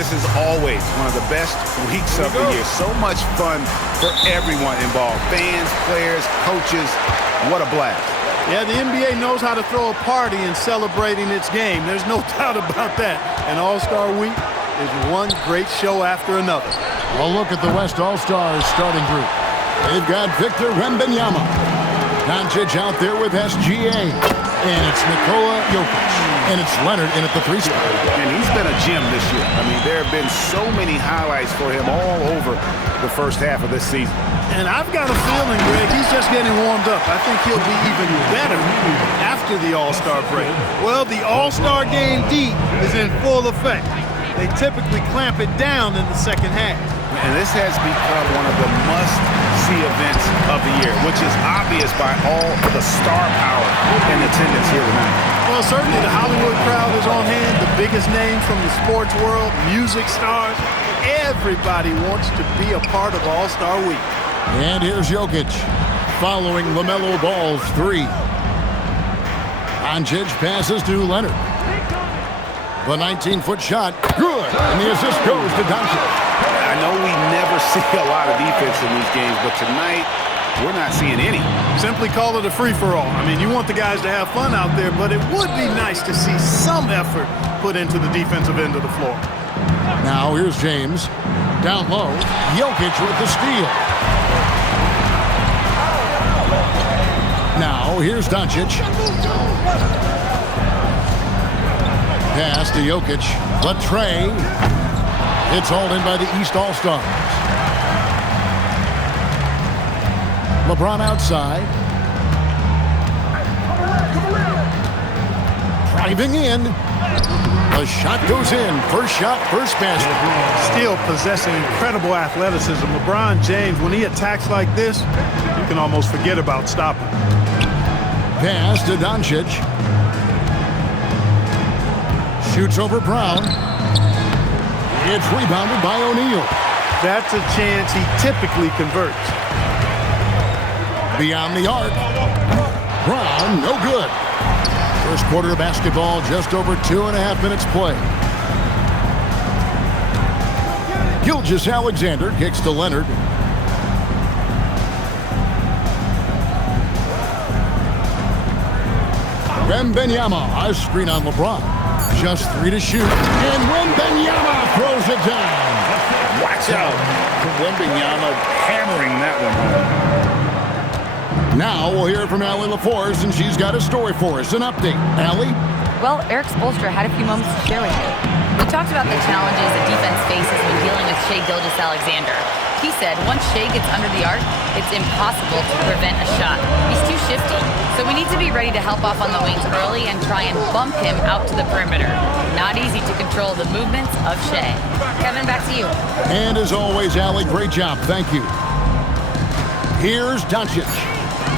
this is always one of the best weeks of the year. So much fun for everyone involved. Fans, players, coaches. What a blast. Yeah, the NBA knows how to throw a party in celebrating its game. There's no doubt about that. And All-Star Week is one great show after another. A look at the West All-Stars starting group. They've got Victor Wembanyama. Doncic out there with SGA. And it's Nikola Jokic. And it's Leonard in at the 3 spot. And he's been a gem this year. I mean, there have been so many highlights for him all over the first half of this season. And I've got a feeling, Greg, he's just getting warmed up. I think he'll be even better after the All-Star break. Well, the All-Star Game D is in full effect. They typically clamp it down in the second half. And this has become one of the must-see events of the year, which is obvious by all of the star power in attendance here tonight. Well, certainly the Hollywood crowd is on hand, the biggest names from the sports world, music stars. Everybody wants to be a part of All-Star Week. And here's Jokic following LaMelo Ball's 3. Doncic passes to Leonard. The 19-foot shot, good. And the assist goes to Doncic. I know we never see a lot of defense in these games, but tonight we're not seeing any. Simply call it a free-for-all. I mean, you want the guys to have fun out there, but it would be nice to see some effort put into the defensive end of the floor. Now here's James. Down low, Jokic with the steal. Now here's Doncic. Pass to Jokic. The tray. It's hauled in by the East All-Stars. LeBron outside. Driving in. The shot goes in. First shot, first basket. Still possessing incredible athleticism. LeBron James, when he attacks like this, you can almost forget about stopping. Pass to Doncic. Shoots over Brown. It's rebounded by O'Neal. That's a chance he typically converts. Beyond the arc. Brown, no good. First quarter of basketball, just over 2.5 minutes play. Gilgeous-Alexander kicks to Leonard. Wembanyama, a screen on LeBron. Just 3 to shoot. And Wembanyama throws it down. Watch out. Wembanyama hammering that one home. Now we'll hear from Allie LaForce, and she's got a story for us. An update. Allie? Well, Eric Spoelstra had a few moments to share with me. We talked about the challenges the defense faces when dealing with Shai Gilgeous-Alexander. He said once Shai gets under the arc, it's impossible to prevent a shot. He's too shifty, so we need to be ready to help off on the wings early and try and bump him out to the perimeter. Not easy to control the movements of Shai. Kevin, back to you. And as always, Allie, great job. Thank you. Here's Doncic.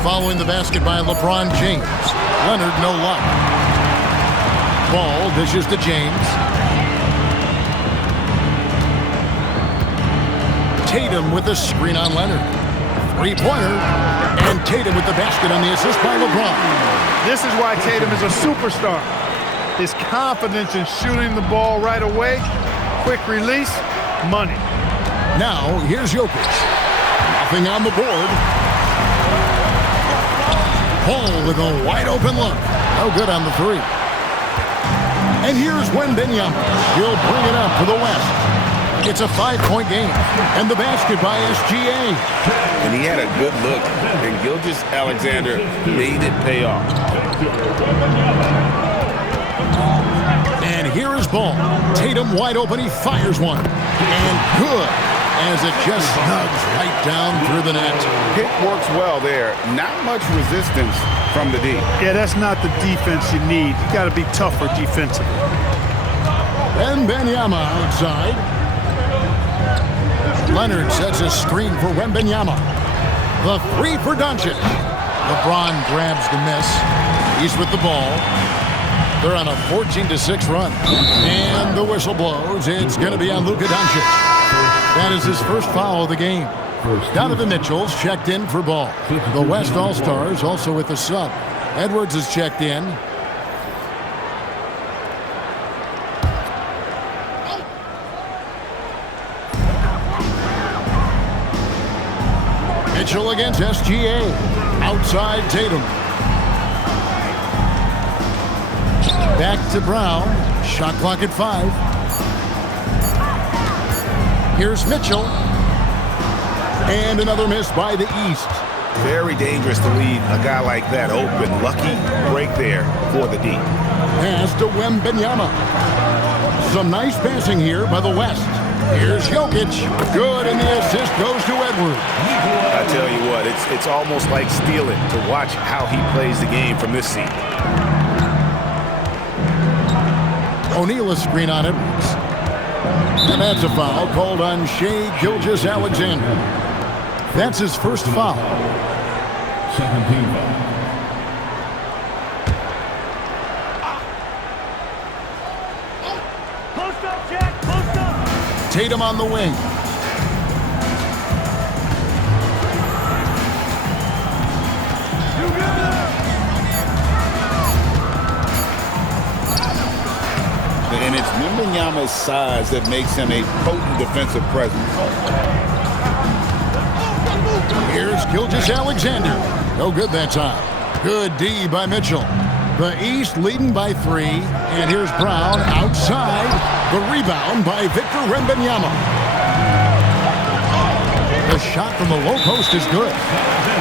Following the basket by LeBron James. Leonard, no luck. Ball dishes to James. Tatum with the screen on Leonard. Three-pointer. And Tatum with the basket on the assist by LeBron. This is why Tatum is a superstar. His confidence in shooting the ball right away. Quick release. Money. Now, here's Jokic. Nothing on the board. Paul with a wide-open look. No good on the 3. And here's Wembanyama. He'll bring it up for the West. It's a 5-point game. And the basket by SGA. And he had a good look. And Gilgeous-Alexander made it pay off. And here is Ball. Tatum wide open. He fires one. And good. As it just snugs right down through the net. Pick works well there. Not much resistance from the D. Yeah, that's not the defense you need. You got to be tougher defensively. Wembanyama outside. Leonard sets a screen for Wembanyama. The 3 for Doncic. LeBron grabs the miss. He's with the ball. They're on a 14-6 run. And the whistle blows. It's going to be on Luka Doncic. That is his first foul of the game. Donovan Mitchell's checked in for Ball. The West All-Stars also with the sub. Edwards is checked in. Mitchell against SGA. Outside Tatum. Back to Brown. Shot clock at 5. Here's Mitchell. And another miss by the East. Very dangerous to leave a guy like that open. Lucky break there for the D. Pass to Wembanyama. Some nice passing here by the West. Here's Jokic. Good, and the assist goes to Edwards. I tell you what, it's almost like stealing to watch how he plays the game from this seat. O'Neal a screen on Edwards. And that's a foul called on Shai Gilgeous-Alexander. That's his first foul. 17 foul. Post up, Jack, post up. Tatum on the wing. And it's Wembanyama's size that makes him a potent defensive presence. Here's Gilgeous-Alexander. No good that time. Good D by Mitchell. The East leading by 3. And here's Brown outside. The rebound by Victor Wembanyama. The shot from the low post is good.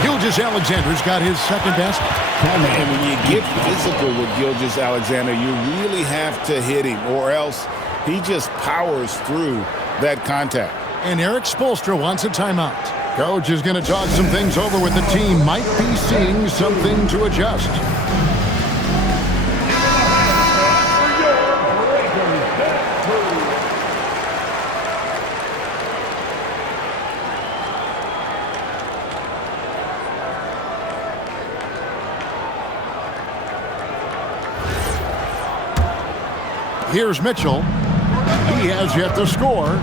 Gilgeous-Alexander's got his second basket. And when you get physical with Gilgeous-Alexander, you really have to hit him, or else he just powers through that contact. And Eric Spoelstra wants a timeout. Coach is going to talk some things over with the team. Might be seeing something to adjust. Here's Mitchell. He has yet to score.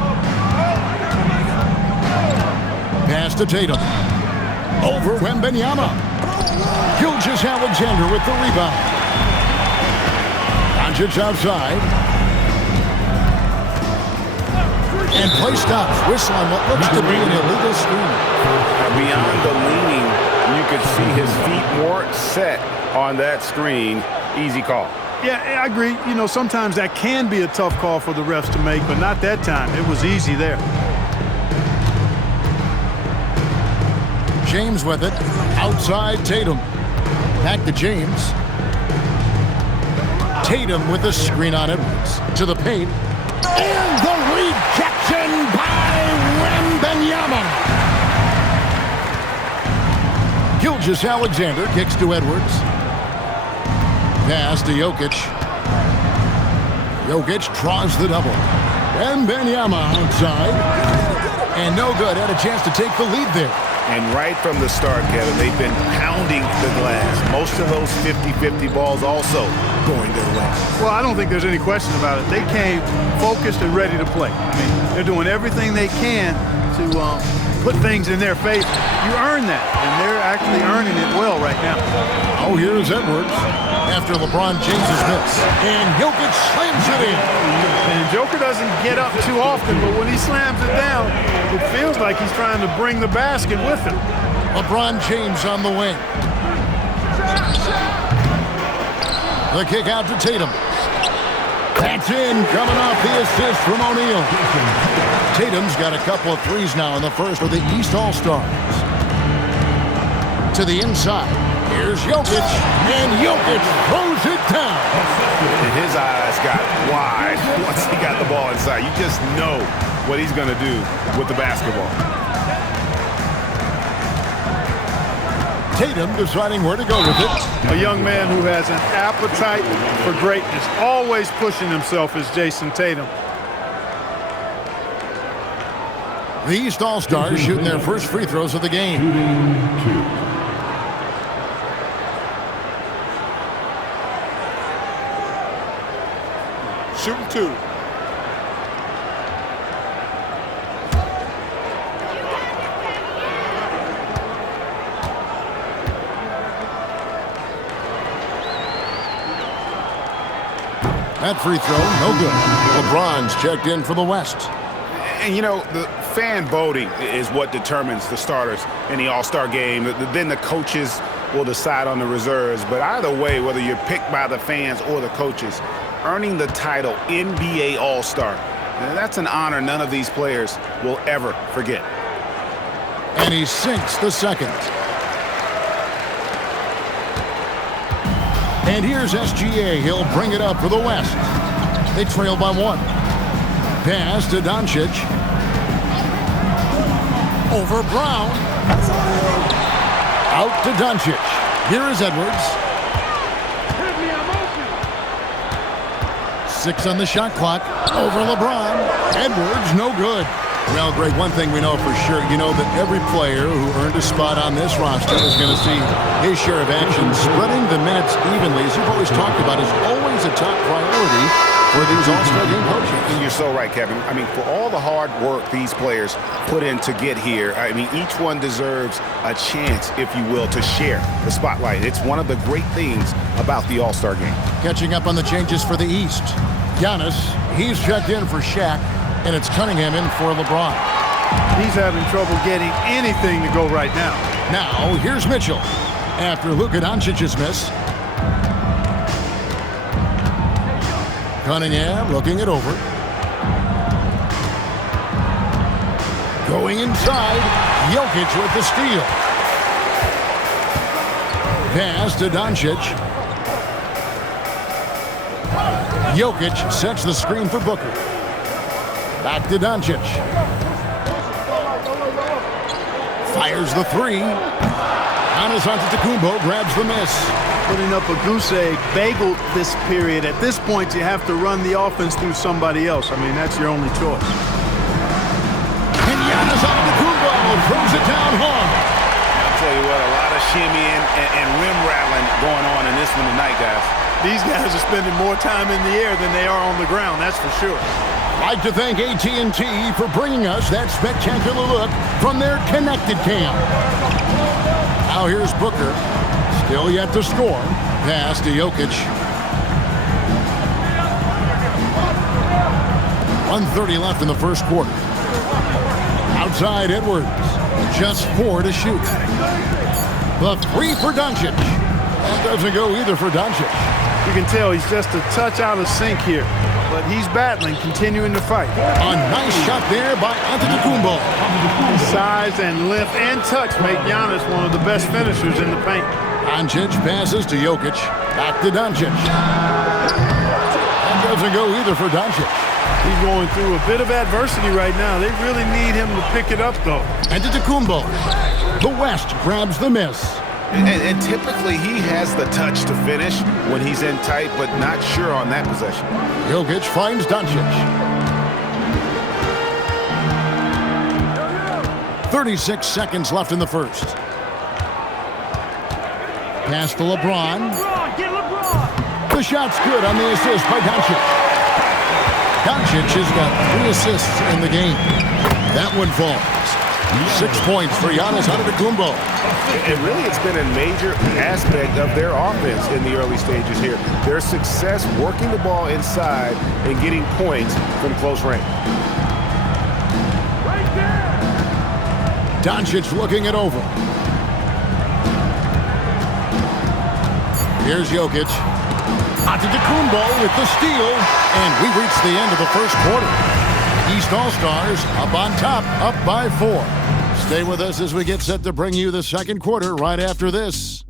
Pass to Tatum. Over Wembanyama. Gilgeous-Alexander with the rebound. Doncic outside. And play stops. Whistle on what looks to be an illegal screen. Beyond the leaning, you could see his feet more set on that screen. Easy call. Yeah, I agree. You know, sometimes that can be a tough call for the refs to make, but not that time. It was easy there. James with it. Outside Tatum. Back to James. Tatum with the screen on Edwards. To the paint. And the rejection by Wembanyama. Gilgeous-Alexander kicks to Edwards. Pass to Jokic. Jokic draws the double. Wembanyama outside. And no good. Had a chance to take the lead there. And right from the start, Kevin, they've been pounding the glass. Most of those 50-50 balls also going their way. Well, I don't think there's any question about it. They came focused and ready to play. I mean, they're doing everything they can to put things in their favor. You earn that, and they're actually earning it well right now. Oh, here's Edwards after LeBron James's miss. And Jokic slams it in. And Joker doesn't get up too often, but when he slams it down, it feels like he's trying to bring the basket with him. LeBron James on the wing. The kick out to Tatum. That's in, coming off the assist from O'Neal. Tatum's got a couple of threes now in the first for the East All-Stars. To the inside. Here's Jokic, and Jokic throws it down. And his eyes got wide once he got the ball inside. You just know what he's going to do with the basketball. Tatum deciding where to go with it. A young man who has an appetite for greatness, always pushing himself, is Jason Tatum. The East All-Stars shooting their first free throws of the game. Shooting two. That free throw, no good. LeBron's checked in for the West. And, you know, the fan voting is what determines the starters in the All-Star game. Then the coaches will decide on the reserves. But either way, whether you're picked by the fans or the coaches, earning the title NBA All-Star, that's an honor none of these players will ever forget. And he sinks the second. And here's SGA. He'll bring it up for the West. They trail by 1. Pass to Doncic. Over Brown. Out to Doncic. Here is Edwards. 6 on the shot clock. Over LeBron. Edwards, no good. Well, Greg, one thing we know for sure, you know that every player who earned a spot on this roster is going to see his share of action. Spreading the minutes evenly, as you've always talked about, is always a top priority for these All-Star game coaches. And you're so right, Kevin. I mean, for all the hard work these players put in to get here, I mean, each one deserves a chance, if you will, to share the spotlight. It's one of the great things about the All-Star game. Catching up on the changes for the East. Giannis, he's checked in for Shaq, and it's Cunningham in for LeBron. He's having trouble getting anything to go right now. Now, here's Mitchell. After Luka Doncic's miss. Cunningham looking it over. Going inside. Jokic with the steal. Pass to Doncic. Jokic sets the screen for Booker. Back to Doncic. Fires the 3. Giannis Antetokounmpo grabs the miss. Putting up a goose egg, bagel this period. At this point, you have to run the offense through somebody else. I mean, that's your only choice. And Giannis Antetokounmpo throws it down hard. I'll tell you what, a lot of shimmying and rim rattling going on in this one tonight, guys. These guys are spending more time in the air than they are on the ground, that's for sure. I'd like to thank AT&T for bringing us that spectacular look from their connected cam. Now here's Booker. Still yet to score. Pass to Jokic. 1:30 left in the first quarter. Outside Edwards. Just 4 to shoot. The 3 for Doncic. That doesn't go either for Doncic. You can tell he's just a touch out of sync here, but he's battling, continuing to fight. A nice shot there by Antetokounmpo. Size and length and touch make Giannis one of the best finishers in the paint. Doncic passes to Jokic. Back to Doncic. That doesn't go either for Doncic. He's going through a bit of adversity right now. They really need him to pick it up, though. Antetokounmpo. The West grabs the miss. And typically he has the touch to finish when he's in tight, but not sure on that possession. Jokic finds Doncic. 36 seconds left in the first. Pass to LeBron. Get LeBron! The shot's good on the assist by Doncic. Doncic has got 3 assists in the game. That one falls. 6 points for Giannis Antetokounmpo. And really, it's been a major aspect of their offense in the early stages here. Their success working the ball inside and getting points from close range. Right there! Doncic looking it over. Here's Jokic. Antetokounmpo with the steal. And we reach the end of the first quarter. East All-Stars up on top, up by 4. Stay with us as we get set to bring you the second quarter right after this.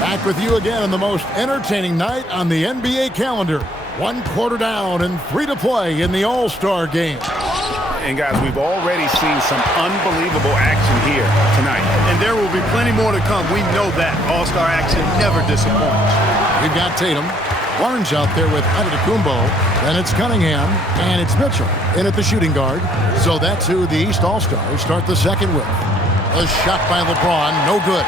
Back with you again on the most entertaining night on the NBA calendar. 1 quarter down and 3 to play in the All-Star game. And guys, we've already seen some unbelievable action here tonight. And there will be plenty more to come. We know that. All-Star action never disappoints. We've got Tatum. Barnes out there with Antetokounmpo. Then it's Cunningham. And it's Mitchell in at the shooting guard. So that's who the East All-Stars start the second with. A shot by LeBron. No good.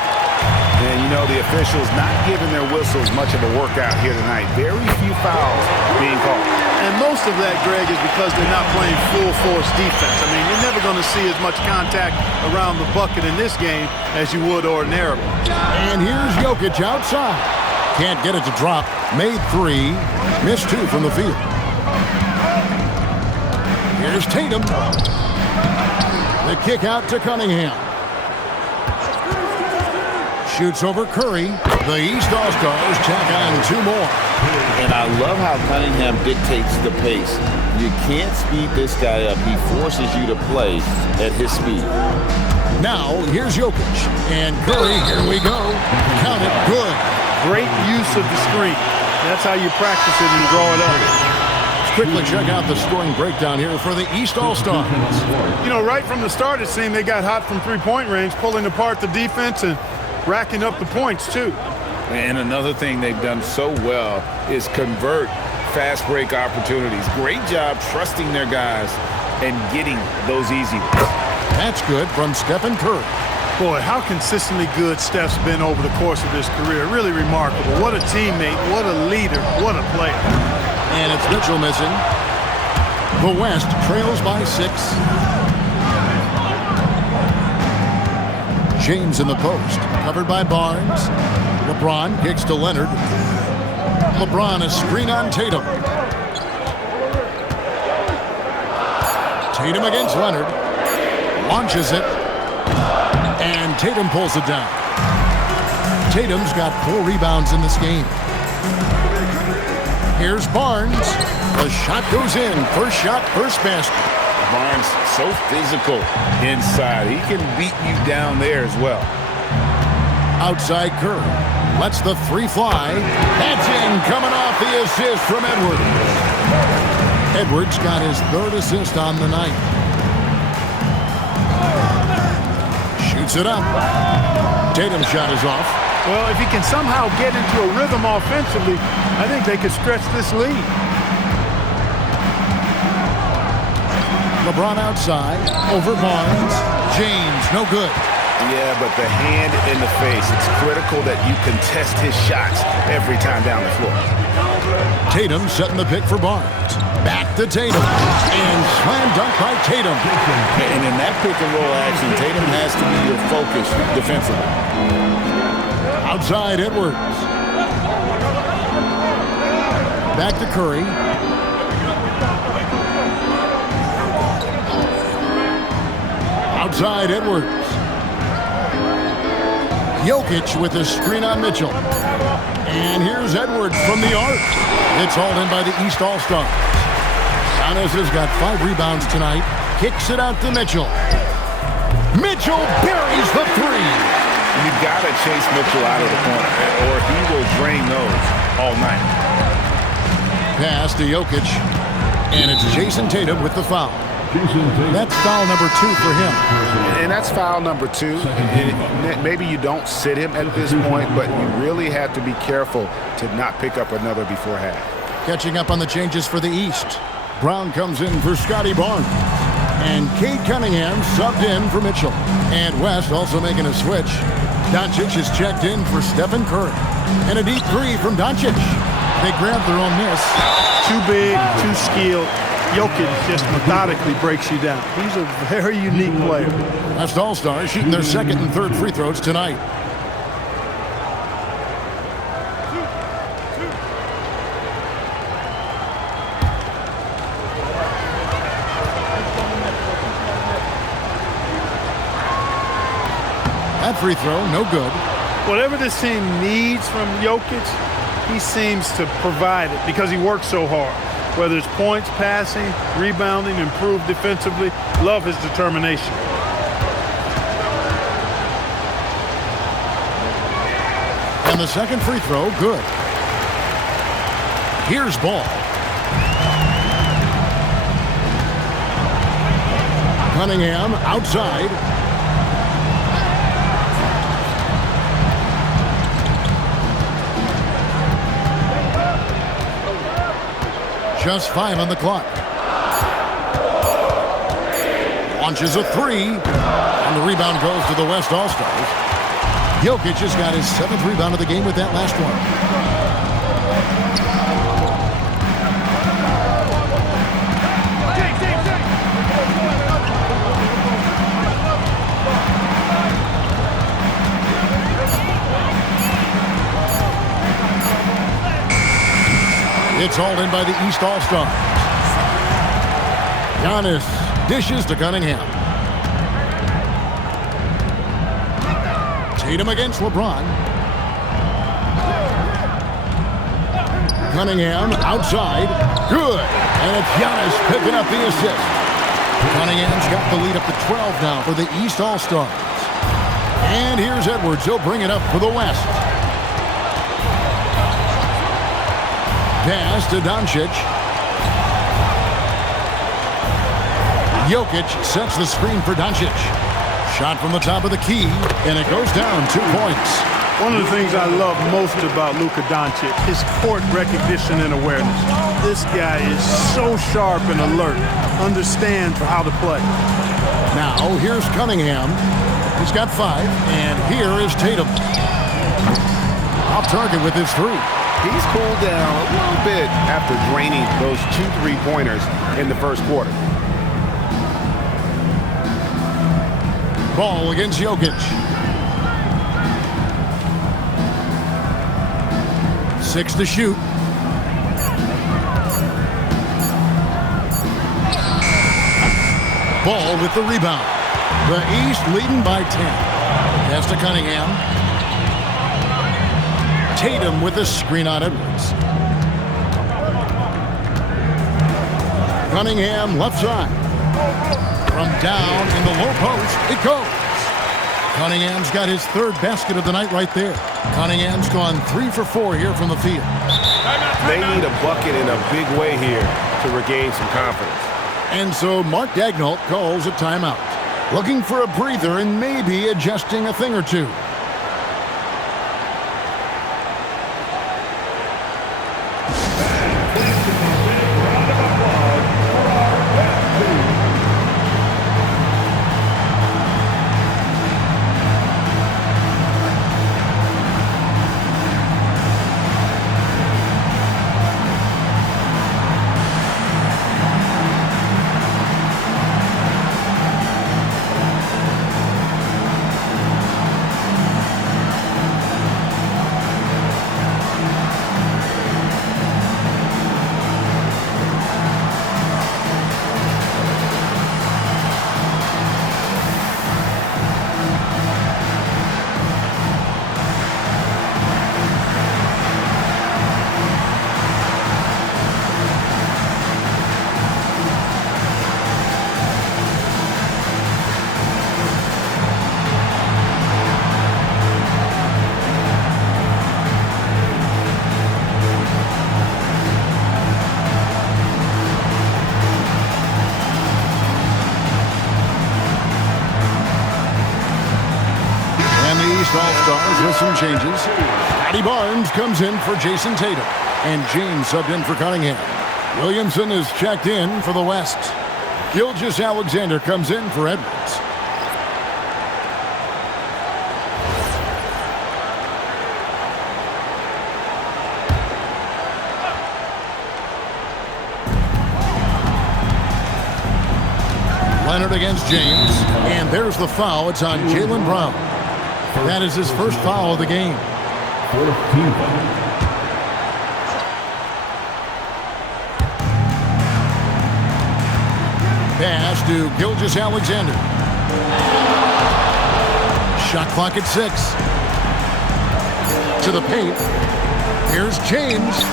And you know, the officials not giving their whistles much of a workout here tonight. Very few fouls being called. And most of that, Greg, is because they're not playing full-force defense. I mean, you're never going to see as much contact around the bucket in this game as you would ordinarily. And here's Jokic outside. Can't get it to drop. Made 3. Missed 2 from the field. Here's Tatum. The kick out to Cunningham. Shoots over Curry. The East All-Stars tack on 2 more. And I love how Cunningham dictates the pace. You can't speed this guy up. He forces you to play at his speed. Now, here's Jokic. And Curry, here we go. Count it, good. Great use of the screen. That's how you practice it and draw it up. Let's quickly check out the scoring breakdown here for the East All-Stars. You know, right from the start, it seemed they got hot from three-point range, pulling apart the defense and racking up the points, too. And another thing they've done so well is convert fast break opportunities. Great job trusting their guys and getting those easy ones. That's good from Stephen Curry. Boy, how consistently good Steph's been over the course of his career. Really remarkable. What a teammate, what a leader, what a player. And it's Mitchell missing. The West trails by 6. James in the post, covered by Barnes. LeBron kicks to Leonard. LeBron a screen on Tatum. Tatum against Leonard. Launches it. And Tatum pulls it down. Tatum's got 4 rebounds in this game. Here's Barnes. The shot goes in. First shot, first basket. Barnes so physical inside. He can beat you down there as well. Outside Curry. Lets the 3 fly. That's in, coming off the assist from Edwards. Edwards got his 3rd assist on the night. Shoots it up. Tatum's shot is off. Well, if he can somehow get into a rhythm offensively, I think they could stretch this lead. LeBron outside. Over Barnes. James, no good. Yeah, but the hand in the face, it's critical that you contest his shots every time down the floor. Tatum setting the pick for Barnes. Back to Tatum. And slam dunk by Tatum. And in that pick and roll action, Tatum has to be your focus defensively. Outside Edwards. Back to Curry. Outside Edwards. Jokic with a screen on Mitchell. And here's Edwards from the arc. It's hauled in by the East All-Stars. Giannis has got 5 rebounds tonight. Kicks it out to Mitchell. Mitchell buries the 3. You've got to chase Mitchell out of the corner, or he will drain those all night. Pass to Jokic. And it's Jason Tatum with the foul. That's foul number 2 for him. And that's foul number 2. And maybe you don't sit him at this point, but you really have to be careful to not pick up another before half. Catching up on the changes for the East. Brown comes in for Scotty Barnes. And Cade Cunningham subbed in for Mitchell. And West also making a switch. Doncic is checked in for Stephen Curry. And a deep 3 from Doncic. They grab their own miss. Too big, too skilled. Jokic just methodically breaks you down. He's a very unique player. West All-Stars shooting their 2nd and 3rd free throws tonight. That free throw, no good. Whatever this team needs from Jokic, he seems to provide it because he works so hard. Whether it's points, passing, rebounding, improved defensively, love his determination. And the second free throw, good. Here's Ball. Cunningham outside. Just 5 on the clock. Launches a 3. And the rebound goes to the West All-Stars. Jokic has got his 7th rebound of the game with that last one. It's hauled in by the East All-Stars. Giannis dishes to Cunningham. Tatum against LeBron. Cunningham outside. Good. And it's Giannis picking up the assist. Cunningham's got the lead up to 12 now for the East All-Stars. And here's Edwards. He'll bring it up for the West. Pass to Doncic. Jokic sets the screen for Doncic. Shot from the top of the key, and it goes down 2 points. One of the things I love most about Luka Doncic is court recognition and awareness. This guy is so sharp and alert, understands how to play. Now, here's Cunningham. He's got 5, and here is Tatum. Off target with his 3. He's cooled down a little bit after draining those 2 3-pointers in the first quarter. Ball against Jokic. 6 to shoot. Ball with the rebound. The East leading by 10. Pass to Cunningham. Tatum with a screen on Edwards. Cunningham left side. From down in the low post, it goes. Cunningham's got his 3rd basket of the night right there. Cunningham's gone 3 for 4 here from the field. They need a bucket in a big way here to regain some confidence. And so Mark Daigneault calls a timeout. Looking for a breather and maybe adjusting a thing or two. All-Stars with some changes. Scotty Barnes comes in for Jason Tatum. And James subbed in for Cunningham. Williamson is checked in for the West. Gilgeous-Alexander comes in for Edwards. Leonard against James. And there's the foul. It's on Jaylen Brown. That is his first foul of the game. 4th team foul. Pass to Gilgeous-Alexander. Shot clock at 6. To the paint. Here's James.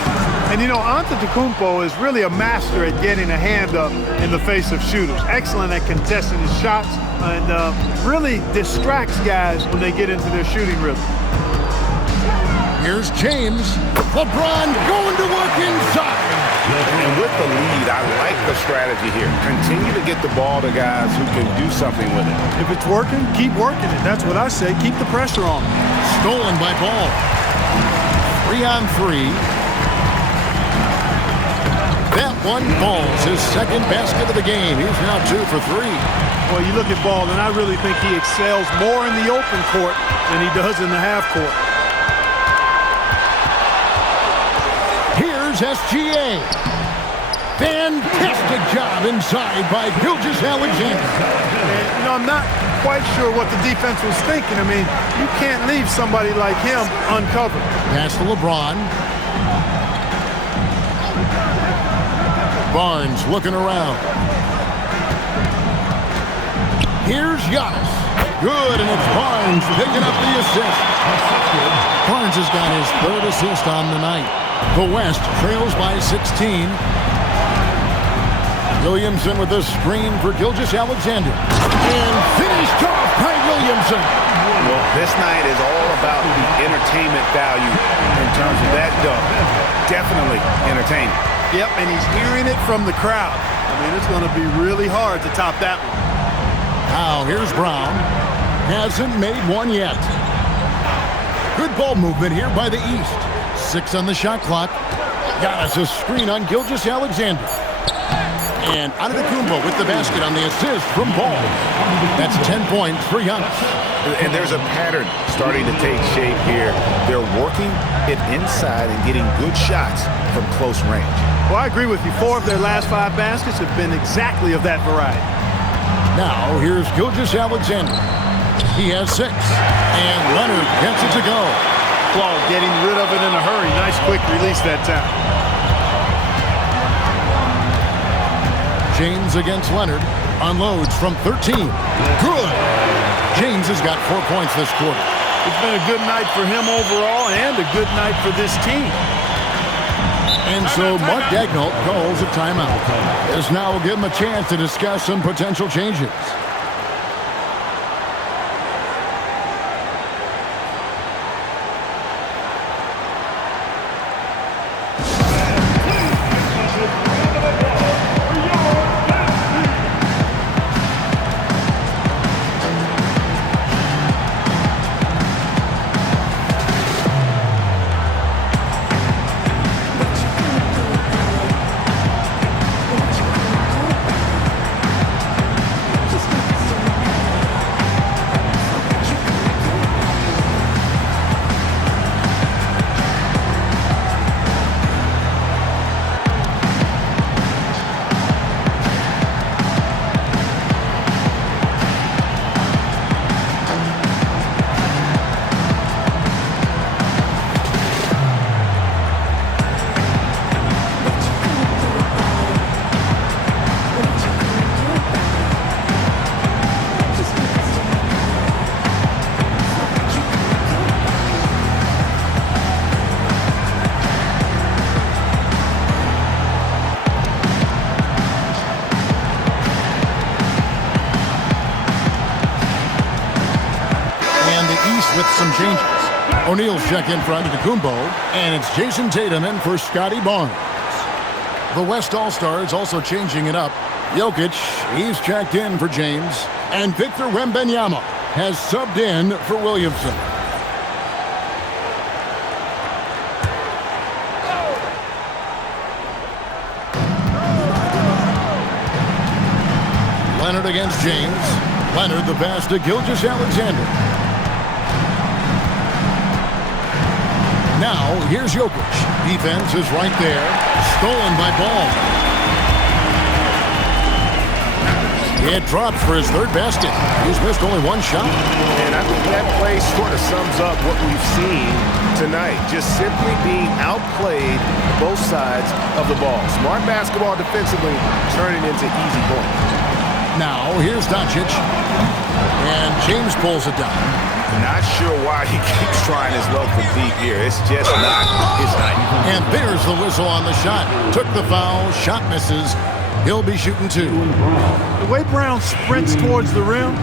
And you know, Antetokounmpo is really a master at getting a hand up in the face of shooters. Excellent at contesting his shots and really distracts guys when they get into their shooting rhythm. Here's James. LeBron going to work inside. And with the lead, I like the strategy here. Continue to get the ball to guys who can do something with it. If it's working, keep working it. That's what I say. Keep the pressure on. Stolen by Ball. 3-on-3. That one Ball's his second basket of the game. He's now 2 for 3. Well, you look at Ball, and I really think he excels more in the open court than he does in the half court. Here's SGA. Fantastic job inside by Gilgeous-Alexander. And, I'm not quite sure what the defense was thinking. I mean, you can't leave somebody like him uncovered. Pass to LeBron. Barnes looking around. Here's Giannis. Good, and it's Barnes picking up the assist. Barnes has got his third assist on the night. The West trails by 16. Williamson with a screen for Gilgeous-Alexander. And finished off by Williamson. Well, this night is all about the entertainment value in terms of that dunk. Definitely entertaining. Yep, and he's hearing it from the crowd. I mean, it's going to be really hard to top that one. Now, here's Brown. Hasn't made one yet. Good ball movement here by the East. 6 on the shot clock. Got us a screen on Gilgeous-Alexander. And Antetokounmpo with the basket on the assist from Ball. That's 10 points for Giannis. And there's a pattern starting to take shape here. They're working it inside and getting good shots from close range. Well, I agree with you. 4 of their last 5 baskets have been exactly of that variety. Now, here's Gilgeous-Alexander. He has 6. And Leonard gets it to go. Claw getting rid of it in a hurry. Nice quick release that time. James against Leonard. Unloads from 13. Good. James has got 4 points this quarter. It's been a good night for him overall and a good night for this team. And so Mark Daigneault calls a timeout. As now will give him a chance to discuss some potential changes. With some changes. O'Neal's check in for Antetokounmpo, and it's Jason Tatum in for Scotty Barnes. The West All-Stars also changing it up. Jokic, he's checked in for James, and Victor Wembanyama has subbed in for Williamson. Leonard against James. Leonard the pass to Gilgeous-Alexander. Now, here's Jokic. Defense is right there. Stolen by Ball. It drops for his third basket. He's missed only one shot. And I think that play sort of sums up what we've seen tonight. Just simply being outplayed both sides of the ball. Smart basketball defensively, turning into easy points. Now, here's Doncic. And James pulls it down. Not sure why he keeps trying his luck from deep here. It's just not his night. And there's the whistle on the shot. Took the foul. Shot misses. He'll be shooting 2. The way Brown sprints towards the rim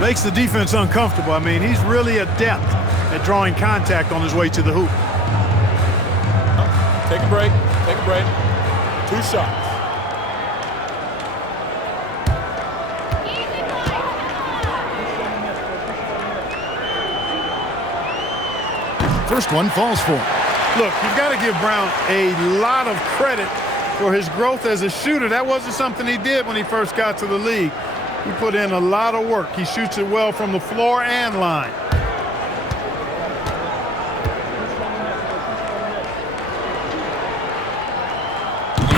makes the defense uncomfortable. I mean, he's really adept at drawing contact on his way to the hoop. Take a break. Take a break. 2 shots. First one falls for him. Look, you've got to give Brown a lot of credit for his growth as a shooter. That wasn't something he did when he first got to the league. He put in a lot of work. He shoots it well from the floor and line.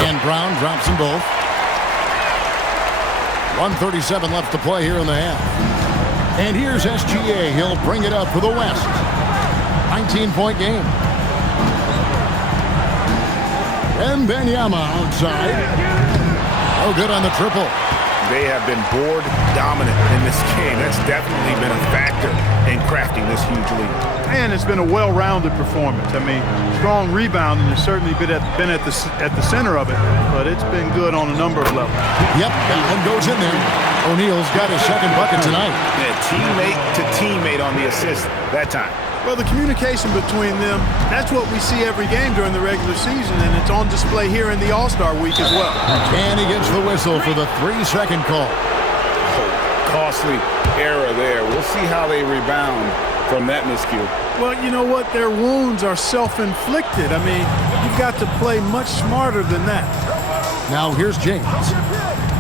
And Brown drops them both. 1:37 left to play here in the half. And here's SGA. He'll bring it up for the West. 19-point game. Wembanyama outside. No good on the triple. They have been board dominant in this game. That's definitely been a factor in crafting this huge lead. And it's been a well-rounded performance. I mean, strong rebounding has certainly been at the center of it, but it's been good on a number of levels. Yep, that one goes in there. O'Neal's got his second bucket tonight. Yeah, teammate to teammate on the assist that time. Well, the communication between them, that's what we see every game during the regular season, and it's on display here in the All-Star week as well. And he gets the whistle for the 3-second call. Costly error there. We'll see how they rebound from that miscue. Well, you know what? Their wounds are self-inflicted. I mean, you've got to play much smarter than that. Now here's James.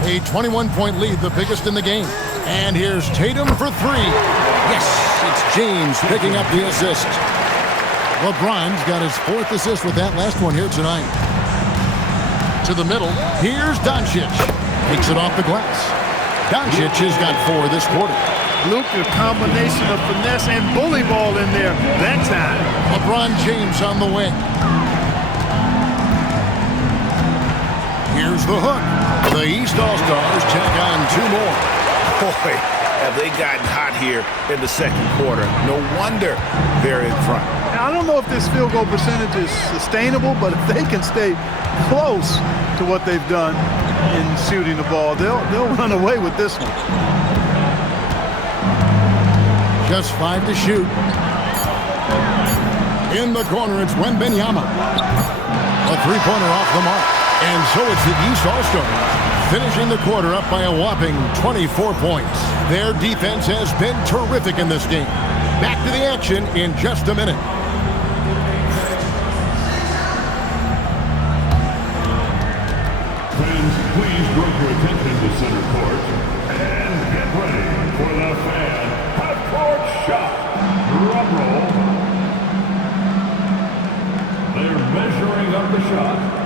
A 21-point lead, the biggest in the game. And here's Tatum for 3. Yes, it's James picking up the assist. LeBron's got his 4th assist with that last one here tonight. To the middle, here's Doncic. Takes it off the glass. Doncic has got 4 this quarter. Luke, a combination of finesse and bully ball in there that time. LeBron James on the wing. Here's the hook. The East All-Stars tack on 2 more. Boy, have they gotten hot here in the second quarter. No wonder they're in front. Now, I don't know if this field goal percentage is sustainable, but if they can stay close to what they've done in shooting the ball, they'll run away with this one. Just 5 to shoot. In the corner, it's Wembanyama. A 3-pointer off the mark. And so it's the East All-Stars, finishing the quarter up by a whopping 24 points. Their defense has been terrific in this game. Back to the action in just a minute. Fans, please draw your attention to center court and get ready for the fan half-court shot. Drum roll. They're measuring up the shot.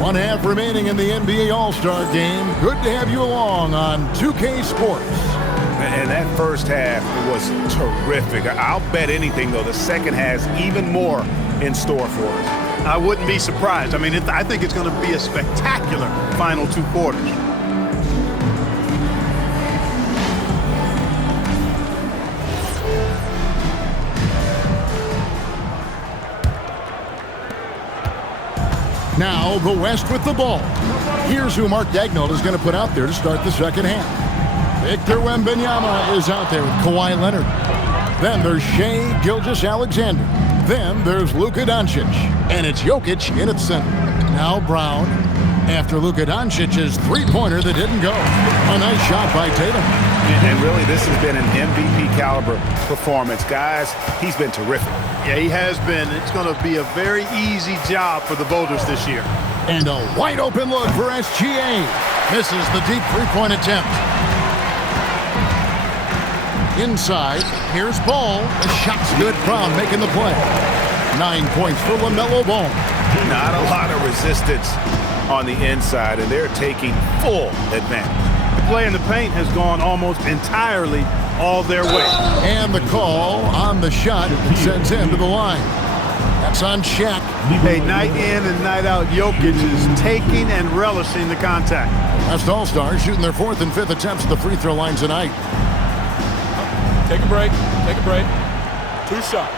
One half remaining in the NBA All-Star Game. Good to have you along on 2K Sports. And that first half was terrific. I'll bet anything, though, the second has even more in store for us. I wouldn't be surprised. I mean, I think it's going to be a spectacular final 2 quarters. Now the West with the ball. Here's who Mark Daigneault is going to put out there to start the second half. Victor Wembanyama is out there with Kawhi Leonard. Then there's Shai Gilgeous-Alexander. Then there's Luka Doncic. And it's Jokic in its center. Now Brown after Luka Doncic's 3-pointer that didn't go. A nice shot by Tatum. And really, this has been an MVP caliber performance. Guys, he's been terrific. Yeah, he has been. It's going to be a very easy job for the voters this year. And a wide open look for SGA. Misses the deep three-point attempt. Inside, here's Ball. The shot's good. Brown making the play. 9 points for LaMelo Ball. Not a lot of resistance on the inside, and they're taking full advantage. The play in the paint has gone almost entirely all their way. And the call on the shot sends him to the line. That's on Shaq. Hey, night in and night out, Jokic is taking and relishing the contact. Last All-Stars shooting their 4th and 5th attempts at the free throw line tonight. Take a break. Take a break. 2 shots.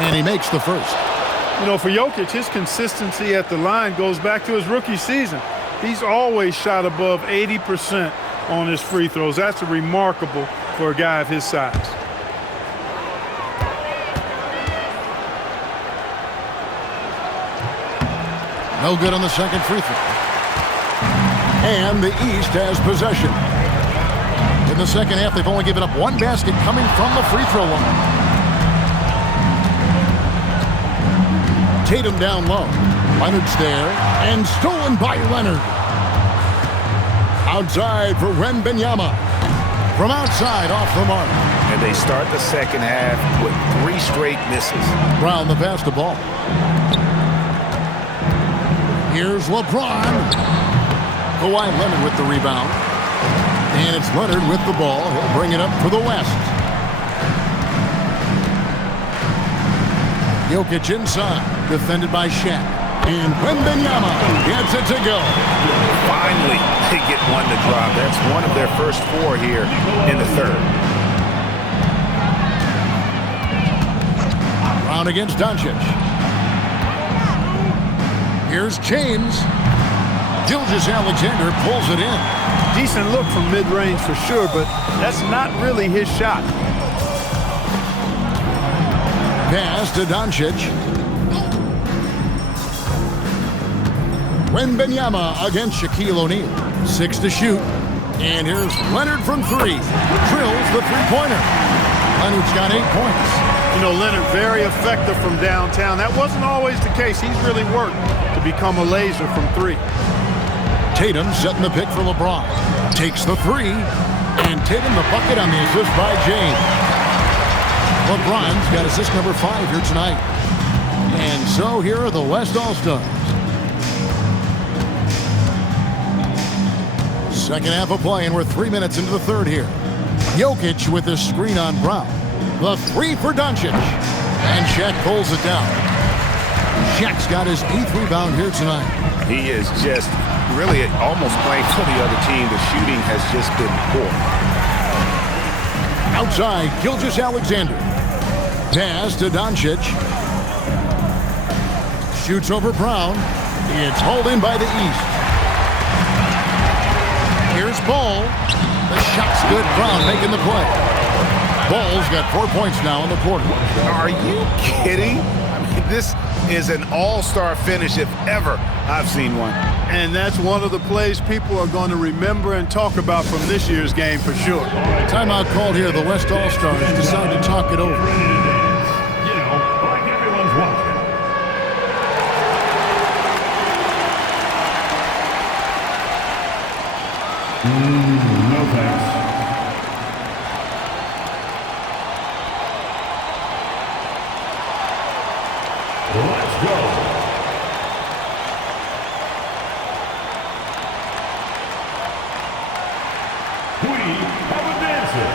And he makes the first. You know, for Jokic, his consistency at the line goes back to his rookie season. He's always shot above 80% on his free throws. That's remarkable for a guy of his size. No good on the second free throw. And the East has possession. In the second half, they've only given up 1 basket coming from the free throw line. Tatum down low. Leonard's there, and stolen by Leonard. Outside for Wembanyama. From outside, off the mark. And they start the second half with 3 straight misses. Brown the pass the ball. Here's LeBron. Kawhi Leonard with the rebound. And it's Leonard with the ball. He'll bring it up for the West. Jokic inside. Defended by Shaq. And Wembanyama gets it to go. Finally, they get one to drop. That's one of their first 4 here in the third. Brown against Doncic. Here's James. Gilgeous-Alexander pulls it in. Decent look from mid-range for sure, but that's not really his shot. Pass to Doncic. Wembanyama against Shaquille O'Neal. 6 to shoot. And here's Leonard from 3. Drills the three-pointer. Leonard's got 8 points. You know, Leonard very effective from downtown. That wasn't always the case. He's really worked to become a laser from 3. Tatum setting the pick for LeBron. Takes the 3. And Tatum the bucket on the assist by James. LeBron's got assist number 5 here tonight. And so here are the West All-Stars. Second half of play, and we're 3 minutes into the third here. Jokic with the screen on Brown. The 3 for Doncic. And Shaq pulls it down. Shaq's got his 8th rebound here tonight. He is just really almost playing for the other team. The shooting has just been poor. Outside, Gilgeous-Alexander. Pass to Doncic. Shoots over Brown. It's hauled in by the East. Here's Ball. The shot's good. Brown making the play. Ball's got 4 points now in the quarter. Are you kidding? I mean, this is an all-star finish if ever I've seen one. And that's one of the plays people are going to remember and talk about from this year's game for sure. Timeout called here. The West All-Stars decide to talk it over. You know, like everyone's watching. No thanks. Let's go. We have advances.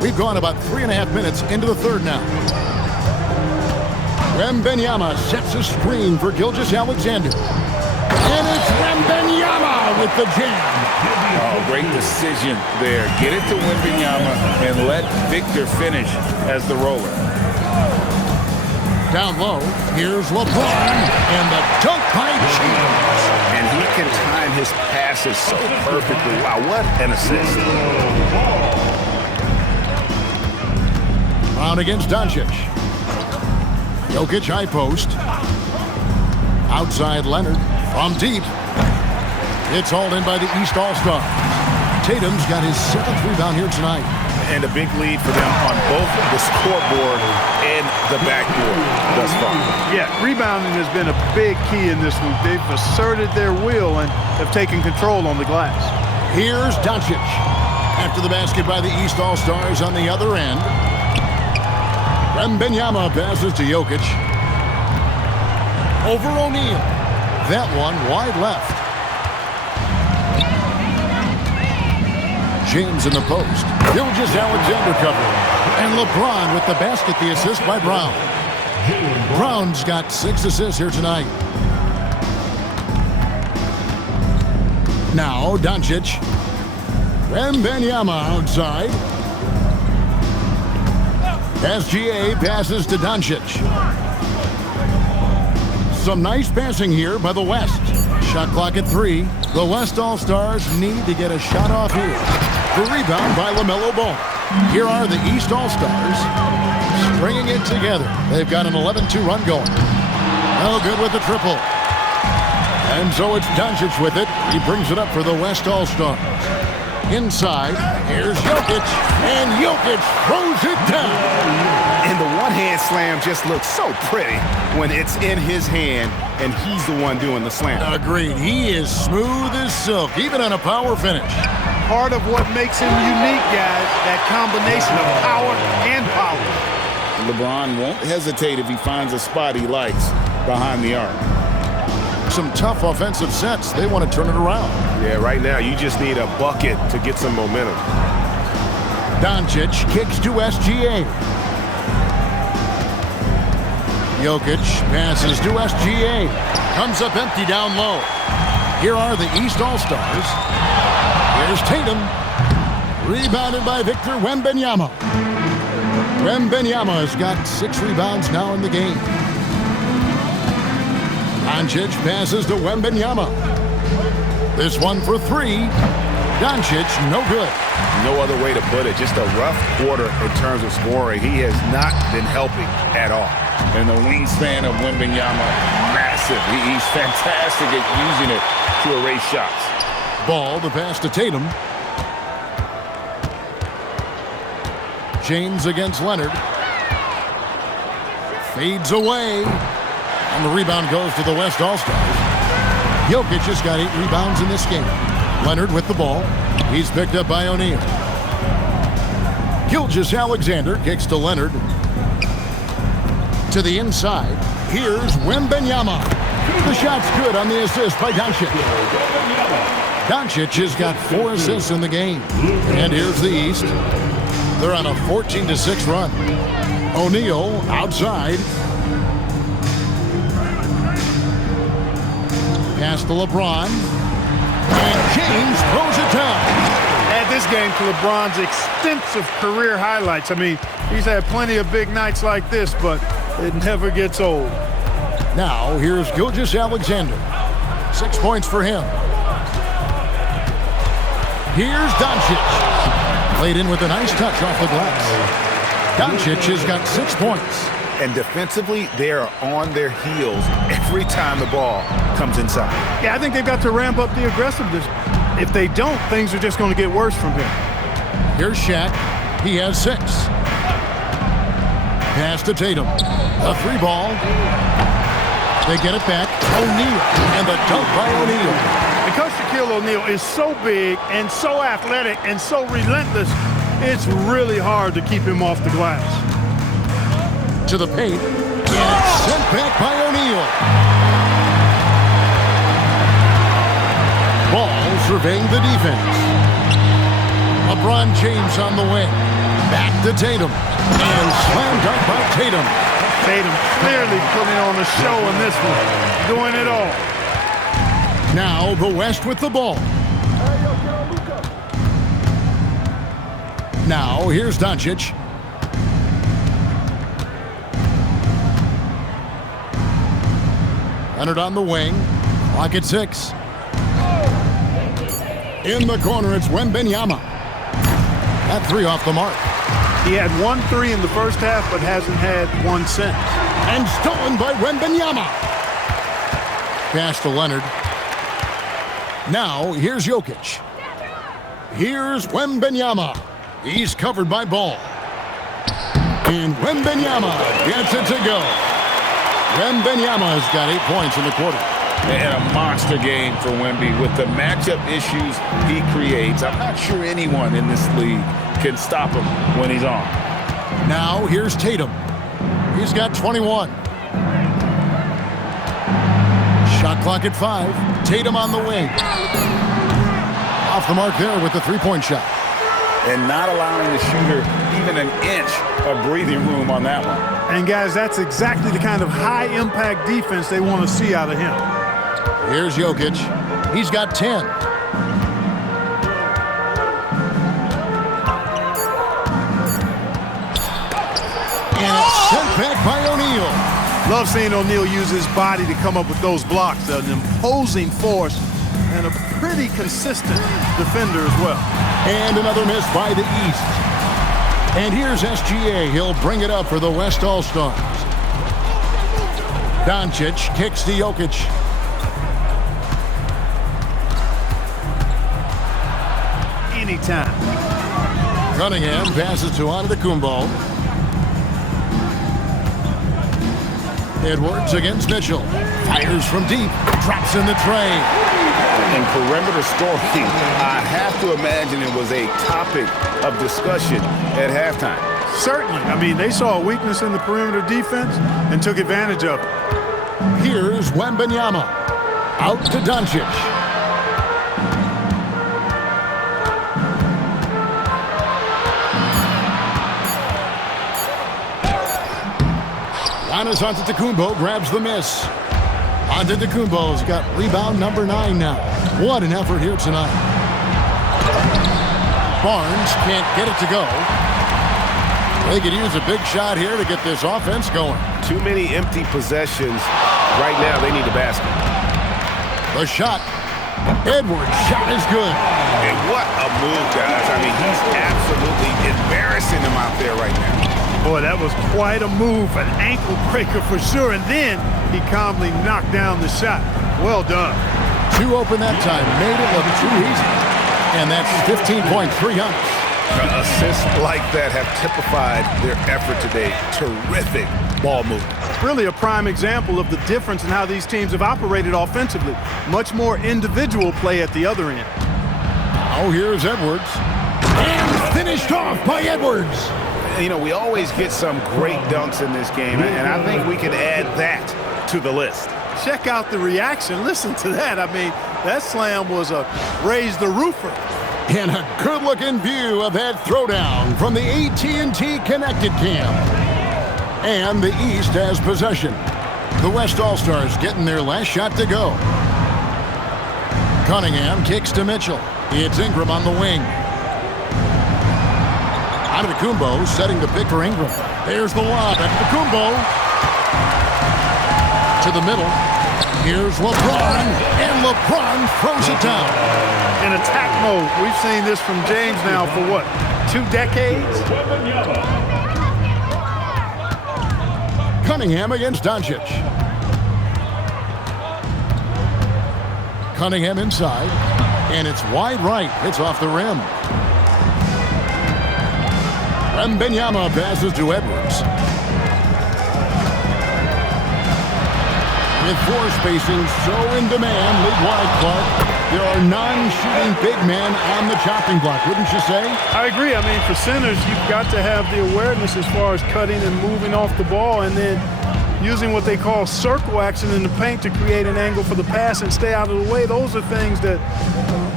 We've gone about 3.5 minutes into the third now. Wembanyama sets a screen for Gilgeous-Alexander. And it's Wembanyama with the jam. Oh, great decision there. Get it to Wembanyama and let Victor finish as the roller. Down low, here's LeBron, and the dunk by James. And he can time his passes so perfectly. Wow, what an assist. Brown against Doncic. Jokic high post. Outside Leonard from deep. It's hauled in by the East All-Star. Tatum's got his 7th rebound here tonight. And a big lead for them on both the scoreboard and the backboard thus far. Yeah, rebounding has been a big key in this one. They've asserted their will and have taken control on the glass. Here's Doncic. After the basket by the East All-Stars on the other end. Wembanyama passes to Jokic. Over O'Neal. That one wide left. James in the post. Gilgeous-Alexander covering. And LeBron with the basket, the assist by Brown. Brown's got 6 assists here tonight. Now Doncic. Wembanyama outside. SGA passes to Doncic. Some nice passing here by the West. Shot clock at 3. The West All-Stars need to get a shot off here. The rebound by LaMelo Ball. Here are the East All-Stars stringing it together. They've got an 11-2 run going. No good with the triple. And so it's Doncic with it. He brings it up for the West All-Stars. Inside, here's Jokic, and Jokic throws it down. And the one-hand slam just looks so pretty when it's in his hand, and he's the one doing the slam. Agreed. He is smooth as silk, even on a power finish. Part of what makes him unique, guys, that combination of power and polish. LeBron won't hesitate if he finds a spot he likes behind the arc. Some tough offensive sets. They want to turn it around. Yeah, right now you just need a bucket to get some momentum. Doncic kicks to SGA. Jokic passes to SGA. Comes up empty down low. Here are the East All-Stars. Here's Tatum. Rebounded by Victor Wembanyama. Wembanyama has got 6 rebounds now in the game. Doncic passes to Wembanyama. This one for 3. Doncic, no good. No other way to put it. Just a rough quarter in terms of scoring. He has not been helping at all. And the wingspan of Wembanyama, massive. He's fantastic at using it to erase shots. Ball to pass to Tatum. James against Leonard. Fades away. And the rebound goes to the West All-Stars. Jokic has got 8 rebounds in this game. Leonard with the ball. He's picked up by O'Neal. Gilgeous-Alexander kicks to Leonard. To the inside. Here's Wembanyama. The shot's good on the assist by Doncic. Doncic has got 4 assists in the game. And here's the East. They're on a 14-6 run. O'Neal outside. Pass to LeBron. And James throws it down. Add this game to LeBron's extensive career highlights. I mean, he's had plenty of big nights like this, but it never gets old. Now, here's Gilgeous-Alexander. 6 points for him. Here's Doncic. Played in with a nice touch off the glass. Doncic has got 6 points. And defensively, they are on their heels every time the ball comes inside. Yeah, I think they've got to ramp up the aggressiveness. If they don't, things are just going to get worse from here. Here's Shaq. He has 6. Pass to Tatum. A 3 ball. They get it back. O'Neal. And the dunk by O'Neal. Because Shaquille O'Neal is so big and so athletic and so relentless, it's really hard to keep him off the glass. To the paint. And it's sent back by O'Neal. Ball surveying the defense. LeBron James on the wing. Back to Tatum. And slam dunk by Tatum. Tatum clearly putting on a show in this one. Doing it all. Now the West with the ball. Now here's Doncic. Leonard on the wing. Clock at 6. In the corner, it's Wembanyama. That three off the mark. He had 1 3 in the first half, but hasn't had one since. And stolen by Wembanyama. Pass to Leonard. Now, here's Jokic. Here's Wembanyama. He's covered by Ball. And Wembanyama gets it to go. Wembanyama has got 8 points in the quarter. And a monster game for Wemby with the matchup issues he creates. I'm not sure anyone in this league can stop him when he's on. Now, here's Tatum. He's got 21. Shot clock at 5. Tatum on the wing. Off the mark there with the three-point shot. And not allowing the shooter even an inch of breathing room on that one. And, guys, that's exactly the kind of high-impact defense they want to see out of him. Here's Jokic. He's got 10. And it's sent back by O'Neal. Love seeing O'Neal use his body to come up with those blocks. An imposing force and a pretty consistent defender as well. And another miss by the East. And here's SGA. He'll bring it up for the West All-Stars. Doncic kicks to Jokic. Anytime. Cunningham passes to Antetokounmpo. Edwards against Mitchell. Fires from deep. Drops in the tray. And perimeter scoring, I have to imagine it was a topic of discussion at halftime. Certainly. I mean, they saw a weakness in the perimeter defense and took advantage of it. Here's Wembanyama. Out to Doncic. Giannis Antetokounmpo grabs the miss. Antetokounmpo's got rebound number 9 now. What an effort here tonight. Barnes can't get it to go. They could use a big shot here to get this offense going. Too many empty possessions. Right now, they need a basket. The shot. Edwards' shot is good. And what a move, guys. I mean, he's absolutely embarrassing them out there right now. Boy, that was quite a move, an ankle breaker for sure. And then he calmly knocked down the shot. Well done. 2 open that time. Made it look too easy. And that's 15.3 Giannis. Assists like that have typified their effort today. Terrific ball movement. Really a prime example of the difference in how these teams have operated offensively. Much more individual play at the other end. Now here's Edwards. And finished off by Edwards. You know, we always get some great dunks in this game, and I think we can add that to the list. Check out the reaction. Listen to that. I mean, that slam was a raise the roofer. And a good-looking view of that throwdown from the AT&T Connected Cam. And the East has possession. The West All-Stars getting their last shot to go. Cunningham kicks to Mitchell. It's Ingram on the wing. Antetokounmpo setting the pick for Ingram. There's the lob. Antetokounmpo to the middle. Here's LeBron, and LeBron throws it down. In attack mode. We've seen this from James now for what, 2 decades? Cunningham against Doncic. Cunningham inside, and it's wide right. It's off the rim. Wembanyama passes to Edwards. With floor spacing so in demand, league-wide, Clark, there are non-shooting big men on the chopping block, wouldn't you say? I agree. I mean, for centers, you've got to have the awareness as far as cutting and moving off the ball and then using what they call circle action in the paint to create an angle for the pass and stay out of the way. Those are things that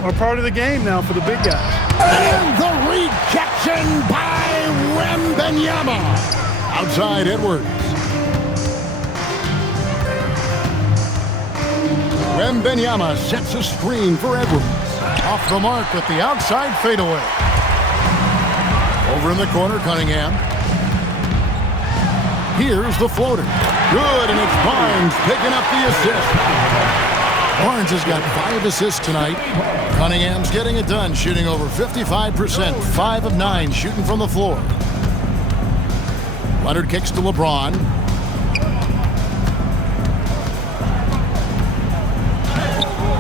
are part of the game now for the big guys. And the rejection by Wembanyama. Outside Edwards. Wembanyama sets a screen for Edwards. Off the mark with the outside fadeaway. Over in the corner, Cunningham. Here's the floater. Good, and it's Barnes picking up the assist. Barnes has got 5 assists tonight. Cunningham's getting it done, shooting over 55%, 5 of 9 shooting from the floor. Leonard kicks to LeBron.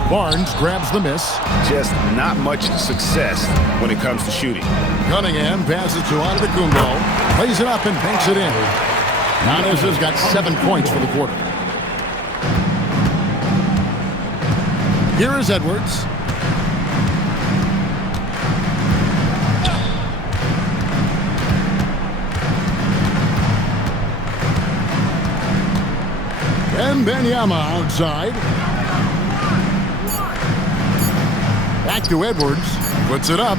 Barnes grabs the miss. Just not much success when it comes to shooting. Cunningham passes to Antetokounmpo. Plays it up and banks it in. Giannis has got 7 points for the quarter. Here is Edwards. Wembanyama outside. Back to Edwards. Puts it up.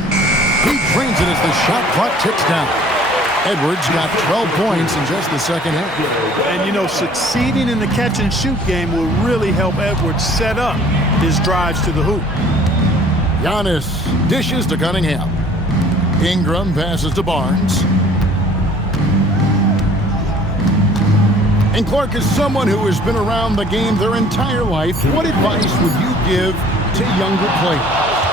He drains it as the shot clock ticks down. Edwards got 12 points in just the second half. And, you know, succeeding in the catch-and-shoot game will really help Edwards set up his drives to the hoop. Giannis dishes to Cunningham. Ingram passes to Barnes. And Clark, is someone who has been around the game their entire life, what advice would you give to younger players?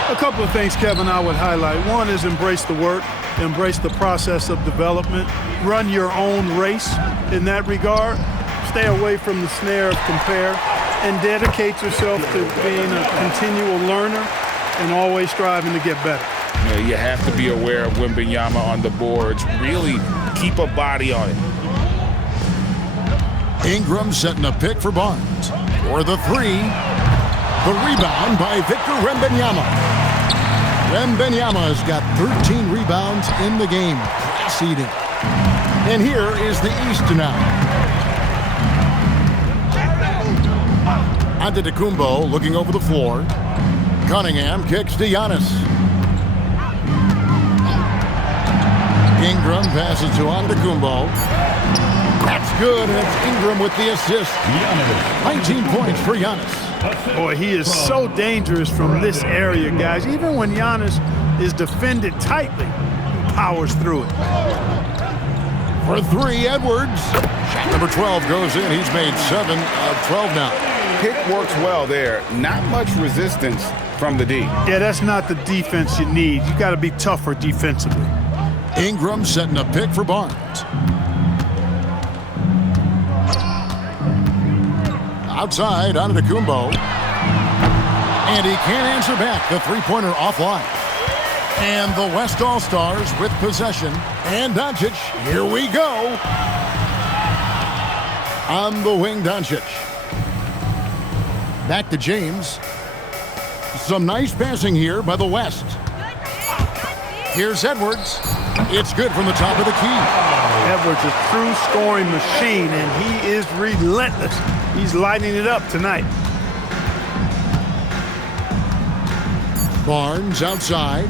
A couple of things, Kevin, I would highlight. One is embrace the work, embrace the process of development, run your own race in that regard, stay away from the snare of compare, and dedicate yourself to being a continual learner and always striving to get better. You have to be aware of Wembanyama on the boards. Really keep a body on it. Ingram setting a pick for Barnes. For the 3. The rebound by Victor Wembanyama. Wembanyama has got 13 rebounds in the game. Seeding. And here is the East now. Antetokounmpo looking over the floor. Cunningham kicks to Giannis. Ingram passes to Antetokounmpo. That's good, and it's Ingram with the assist. 19 points for Giannis. Boy, he is so dangerous from this area, guys. Even when Giannis is defended tightly, he powers through it. For 3, Edwards. Shot number 12 goes in. He's made 7 of 12 now. Pick works well there. Not much resistance from the D. Yeah, that's not the defense you need. You got to be tougher defensively. Ingram setting a pick for Barnes. Outside, Antetokounmpo. And he can't answer back. The three-pointer offline. And the West All-Stars with possession. And Doncic, here we go. On the wing, Doncic. Back to James. Some nice passing here by the West. Here's Edwards. It's good from the top of the key. Edwards, a true scoring machine, and he is relentless. He's lighting it up tonight. Barnes outside.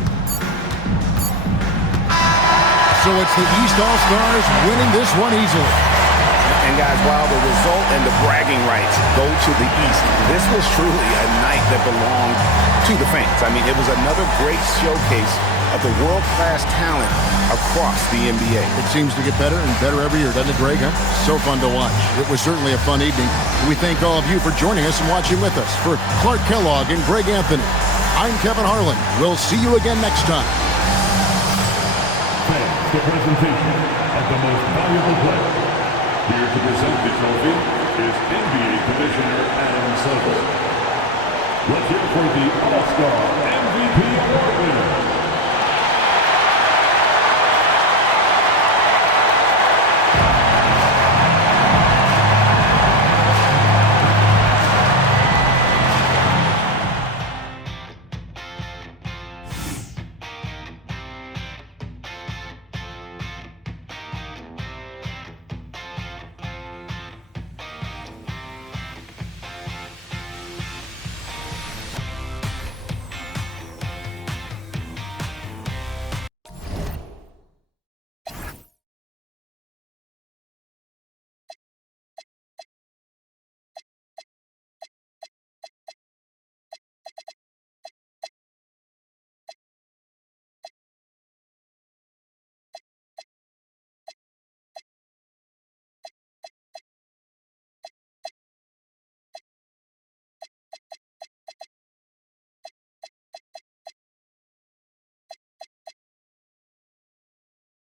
So it's the East All-Stars winning this one easily. And guys, while the result and the bragging rights go to the East, this was truly a night that belonged to the fans. I mean, it was another great showcase of the world-class talent across the NBA. It seems to get better and better every year, doesn't it, Greg? Huh? So fun to watch. It was certainly a fun evening. We thank all of you for joining us and watching with us. For Clark Kellogg and Greg Anthony, I'm Kevin Harlan. We'll see you again next time. Thanks. The presentation of the most valuable player. Here to present the trophy is NBA Commissioner Adam Silver. Let's hear for the All-Star MVP